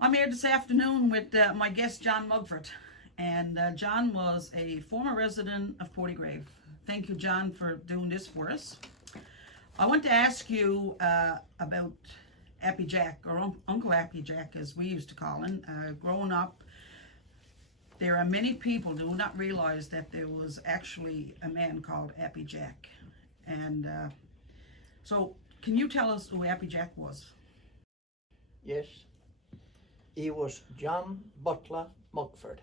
I'm here this afternoon with my guest John Mugford, and John was a former resident of Portygrave. Thank you, John, for doing this for us. I want to ask you about Appy Jack, or Uncle Appy Jack, as we used to call him. Growing up, there are many people who do not realize that there was actually a man called Appy Jack, and so can you tell us who Appy Jack was? Yes, he was John Butler Mugford,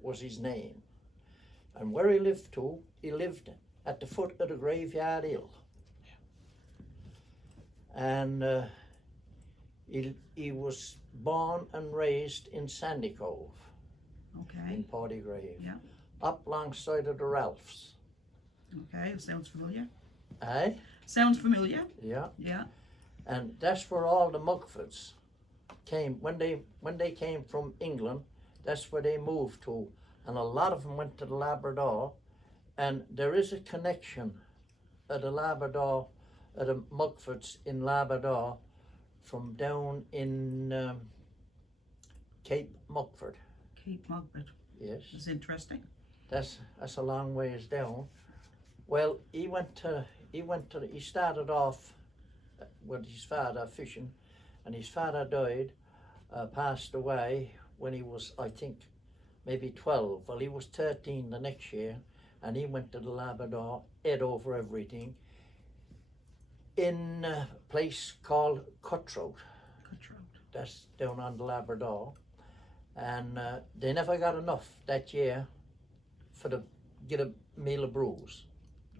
was his name. And where he lived at the foot of the Graveyard Hill. And he was born and raised in Sandy Cove, Okay. in Portygrave, Yeah. up alongside of the Ralphs. Okay. Sounds familiar. Aye? Sounds familiar. Yeah. Yeah. And that's where all the Mugfords came. When they came from England, that's where they moved to. And a lot of them went to the Labrador. And there is a connection of the Labrador, of the Mugfords in Labrador, from down in Cape Mugford. Cape Mugford. Yes. That's interesting. That's a long ways down. Well, he started off with his father fishing, and his father died, passed away when he was, I think, maybe 12. Well, he was 13 the next year, and he went to the Labrador, ate over everything, in a place called Cutthroat. Cutthroat. That's down on the Labrador. And they never got enough that year for to get a meal of brews.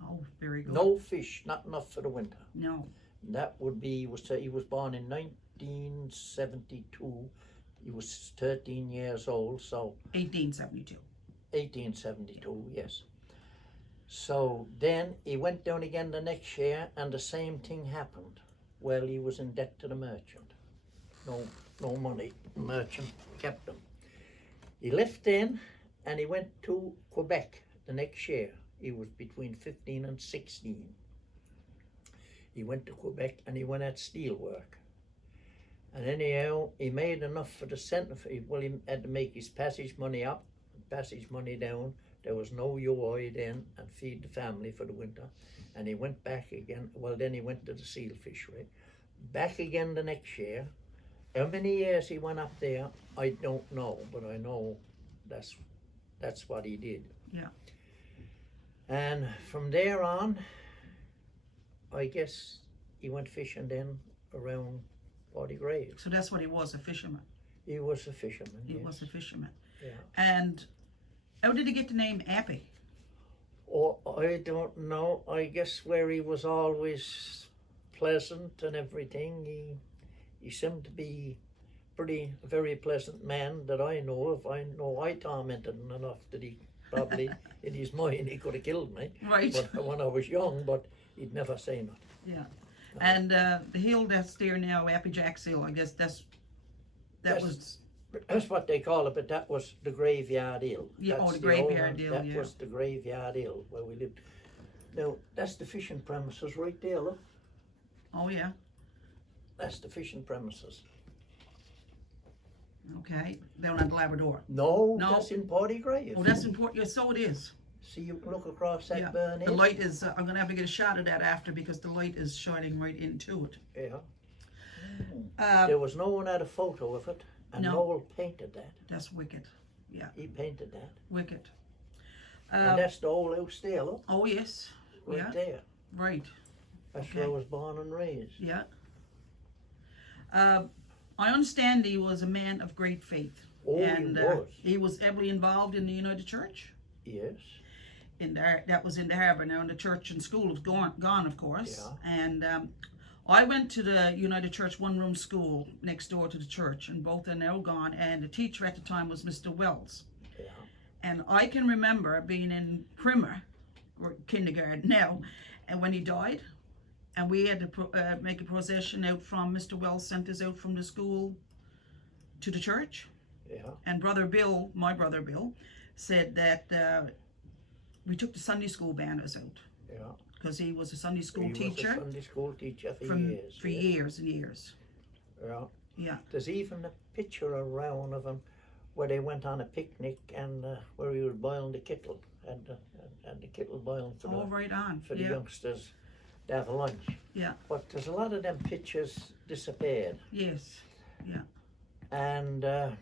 Oh, very good. No fish, not enough for the winter. No. That would be, he was born in 1972. He was 13 years old, so 1872. 1872, yes. So then he went down again the next year, and the same thing happened. Well, he was in debt to the merchant. No money. The merchant kept him. He left then, and he went to Quebec the next year. He was between 15 and 16. He went to Quebec and he went at steel work. And anyhow, he made enough for the center. Well, he had to make his passage money up, passage money down. There was no UI then, and feed the family for the winter. And he went back again. Well, then he went to the seal fishery. Back again the next year. How many years he went up there, I don't know, but I know that's what he did. Yeah. And from there on, I guess he went fishing then around Portygrave. So that's what he was, a fisherman. He was a fisherman. He yes. was a fisherman. Yeah. And how did he get the name Appy? Oh, I don't know. I guess where he was always pleasant and everything. He seemed to be a very pleasant man that I know of. I know I tormented him enough that he probably, in his mind, he could have killed me. Right. But when I was young, but he'd never say nothing. Yeah. And the hill that's there now, Appy Jack's Hill, I guess that's what they call it, but that was the Graveyard Hill. Yeah, That's the Graveyard Hill, That yeah. was the Graveyard Hill where we lived. Now, that's the fishing premises right there, look. Oh yeah. That's the fishing premises. Okay. Down at the Labrador. No, No. that's in Portygrave. Oh, that's important. Yeah, so it is. See, you look across that Yeah. burn The light is. I'm gonna have to get a shot of that after because the light is shining right into it. Yeah. Uh, There was no one had a photo of it, and No. Noel painted that. That's wicked. Yeah, He painted that. wicked. And that's the old house there, look, Oh yes. right Yeah. there. Right. That's Okay. where I was born and raised. Yeah. I understand he was a man of great faith. Oh, And he was. he was heavily involved in the United Church. Yes. That was in the harbour now, and the church and school is gone, of course. Yeah. And I went to the United Church one-room school next door to the church, and both are now gone. And the teacher at the time was Mr. Wells. Yeah. And I can remember being in primer or kindergarten now, and when he died, and we had to make a procession out from Mr. Wells sent us out from the school to the church. Yeah. And Brother Bill, my brother Bill, said that we took the Sunday school banners out Yeah. because he was a Sunday school He teacher was a Sunday school teacher for from years. for yes. years and years. Yeah. Yeah. There's even a picture around of him where they went on a picnic and where he was boiling the kettle, and the kettle boiling for All right on. the Yeah. youngsters to have lunch. Yeah. But there's a lot of them pictures disappeared. Yes. Yeah. And what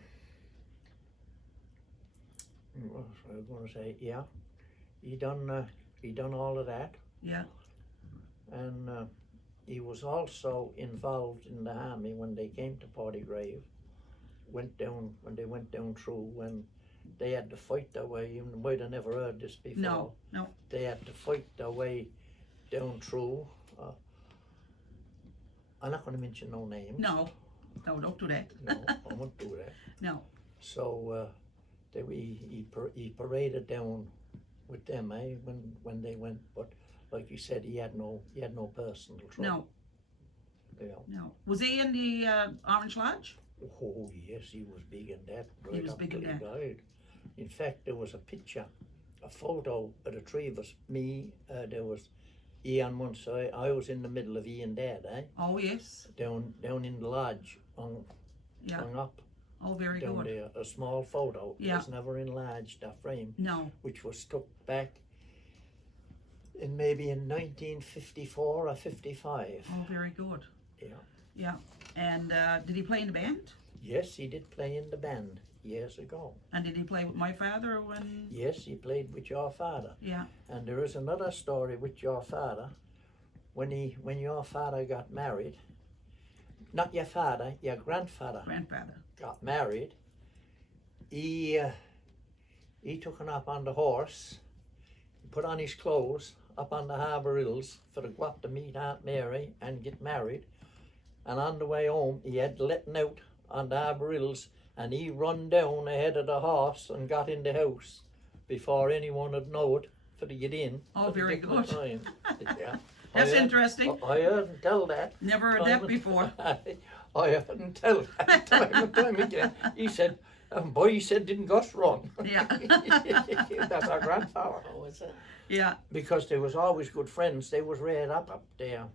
was I going to say? Yeah, he done all of that, Yeah. and he was also involved in the army when they came to Portygrave. When they went down through, when they had to fight their way. You might have never heard this before. No. No. They had to fight their way down through. I'm not going to mention no names. No. No, don't do that. No, I won't do that. No. So he paraded down with them, when they went. But like you said, he had no personal trouble. No. Yeah. No. Was he in the Orange Lodge? Oh yes, he was big in that. Right, He was up big in till he that. died. In fact, there was a picture, a photo of the three of us. Me, there was he on one side. I was in the middle of he and Dad, Oh yes. down in the lodge, hung up Oh, very down good. there. A small photo. Yeah. It was never enlarged, that frame, No. which was stuck back in maybe in 1954 or 55. Oh, very good. Yeah. Yeah. And did he play in the band? Yes, he did play in the band years ago. And did he play with my father when? Yes, he played with your father. Yeah. And there is another story with your father. When your father got married, not your father, your grandfather Grandfather. got married, he took him up on the horse, put on his clothes up on the Harbour Hills for to go up to meet Aunt Mary and get married. And on the way home, he had letting out on the Harbour Hills, and he run down ahead of the horse and got in the house before anyone would know it for to get in. Oh, very good. Time. Yeah. That's interesting. I heard him tell that. Never heard that before. I heard him tell that time and time again. He said, boy, he said, didn't Gus run? Yeah. That's our grandfather. Oh, is it? Yeah. Because they was always good friends. They was reared up there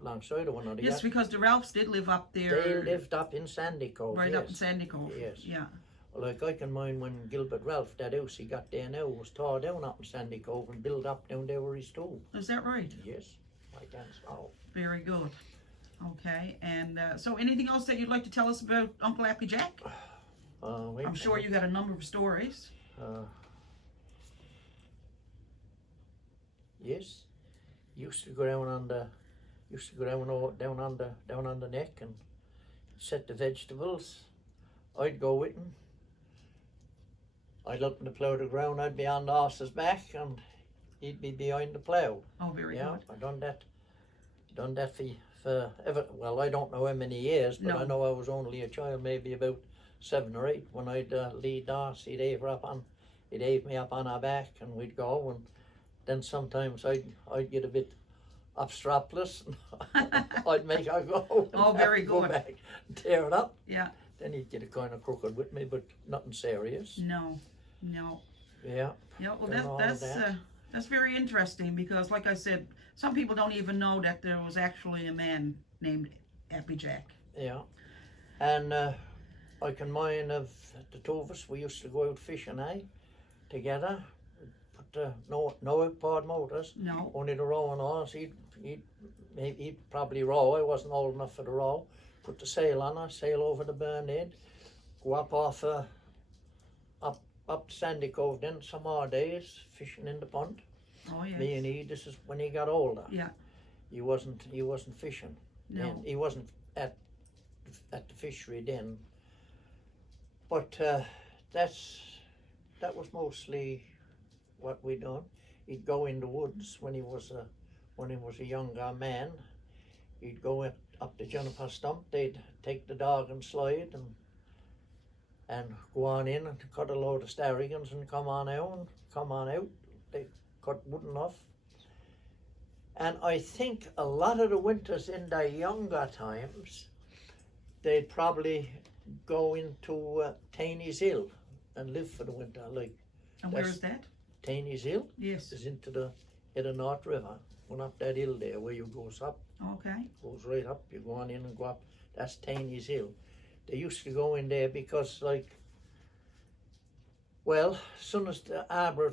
alongside of one another. Yes, because the Ralphs did live up there. They lived up in Sandy Cove. right yes. up in Sandy Cove. Yes. Yeah. Like I can mind when Gilbert Ralph, that house he got there now, was tore down up in Sandy Cove and built up down there where he's too. Is that right? Yes, I can so. Very good. Okay. And so anything else that you'd like to tell us about Uncle Appy Jack? Wait I'm sure you got a number of stories. Yes, used to go down on the, down on the neck and set the vegetables. I'd go with him. I'd look in the plough the ground. I'd be on the horse's back and he'd be behind the plough. Oh, very Yeah, good. I done that for ever. Well, I don't know how many years, but No. I know I was only a child, maybe about 7 or 8, when I'd lead the horse. He'd have me up on our back, and we'd go. And then sometimes I'd get a bit obstropolous. I'd make her go. Oh, very go good. back and tear it up. Yeah. Then he'd get a kind of crooked with me, but nothing serious. No. Yeah. Yeah. Well, Done all of that's very interesting because, like I said, some people don't even know that there was actually a man named Appy Jack. Yeah. And I can mind of the two of us. We used to go out fishing, together. But no outboard motors. No. Only the rowing horse. He'd probably row. I wasn't old enough for the row. Put the sail on her, sail over the burn head, go up up to Sandy Cove. Then some more days fishing in the pond. Oh yes. Me and he. This is when he got older. Yeah. He wasn't fishing. No. And he wasn't at the fishery then. But that was mostly what we done. He'd go in the woods when he was a younger man. He'd go up the juniper stump. They'd take the dog and slide and go on in and cut a load of starrigans and come on out. They cut wooden off. And I think a lot of the winters in their younger times, they'd probably go into Taney's Hill and live for the winter. Like, And where is that? Taney's Hill Yes. is into the North River. Going up that hill there where you goes up, Okay. goes right up. You go on in and go up That's Tiny's Hill. They used to go in there because, like, well, soon as the harbour,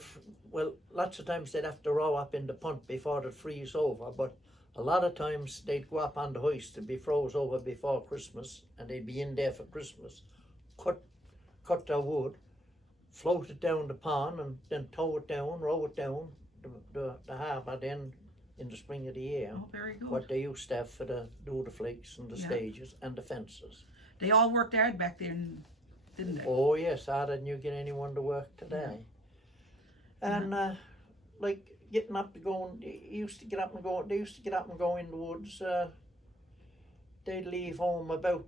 well, lots of times they'd have to row up in the punt before they'd freeze over, but a lot of times they'd go up on the hoist to be froze over before Christmas, and they'd be in there for Christmas, cut their wood, float it down the pond, and then tow it down, row it down the harbour then in the spring of the year. Oh, very good. What they used to have for the do the flakes and the Yeah. stages and the fences. They all worked hard back then, didn't they? Oh yes, harder than you get anyone to work today. And like getting up to go, they used to get up and go in the woods. They'd leave home about.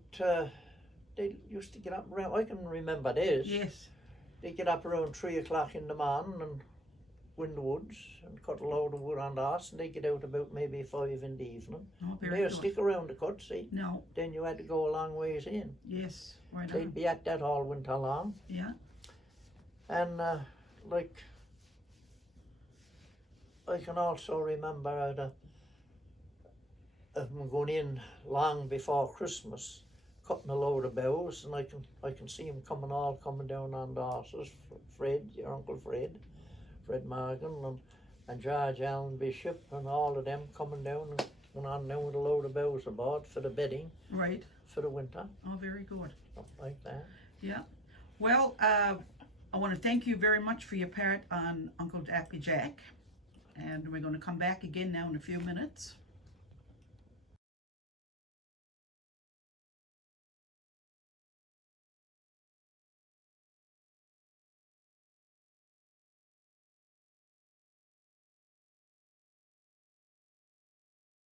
They used to get up around. I can remember this. Yes. They get up around 3 o'clock in the morning and go in the woods and cut a load of wood on the horse, and they get out about maybe 5 in the evening. Oh, very They'll good. stick around the cut, see. No. Then you had to go a long ways in. Yes. Right They'd on. be at that all winter long. Yeah. And like, I can also remember them going in long before Christmas, cutting a load of boughs, and I can see them coming down on the horses. Fred, your Uncle Fred Morgan, and George Allen Bishop, and all of them coming down and going on down with a load of boughs aboard for the bedding Right. for the winter, Oh, very good. something like that. Yeah. Well, I want to thank you very much for your part on Uncle Dappy Jack. And we're going to come back again now in a few minutes.